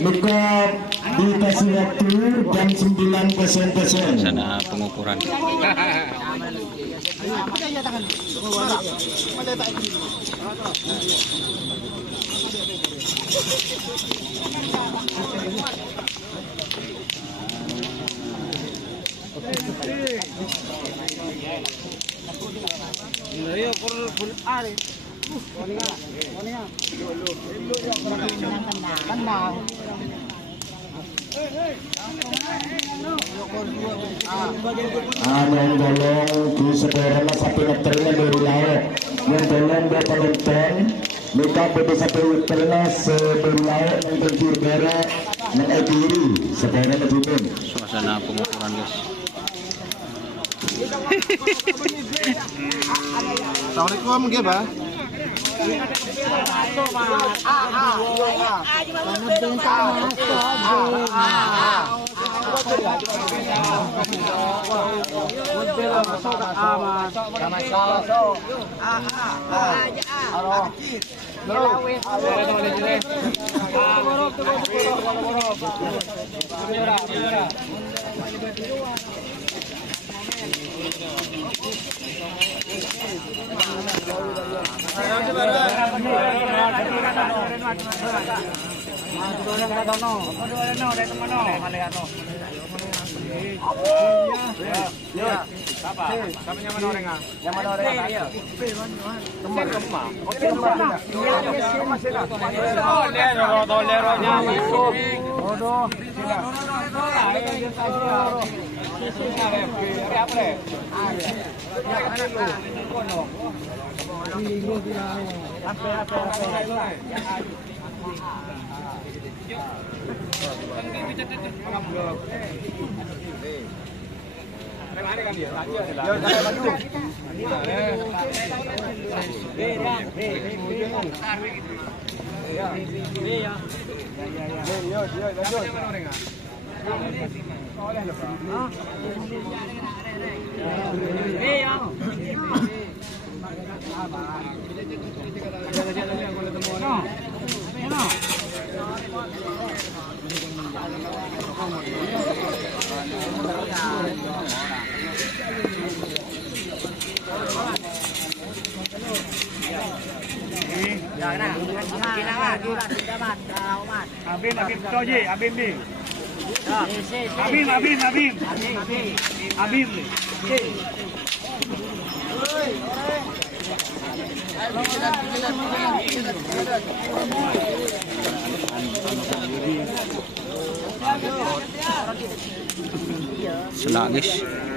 Luka dikasih waktu jam 9.00. Sana pengukuran. Yang golong di seberang 1 meternya dari laut. Yang golong dia penonton. Mereka pada 1 meternya sebelum laut yang terjun berat mengediri seberang terjun. Suasana pengukuran guys. Assalamualaikum, gimana? Selak guys.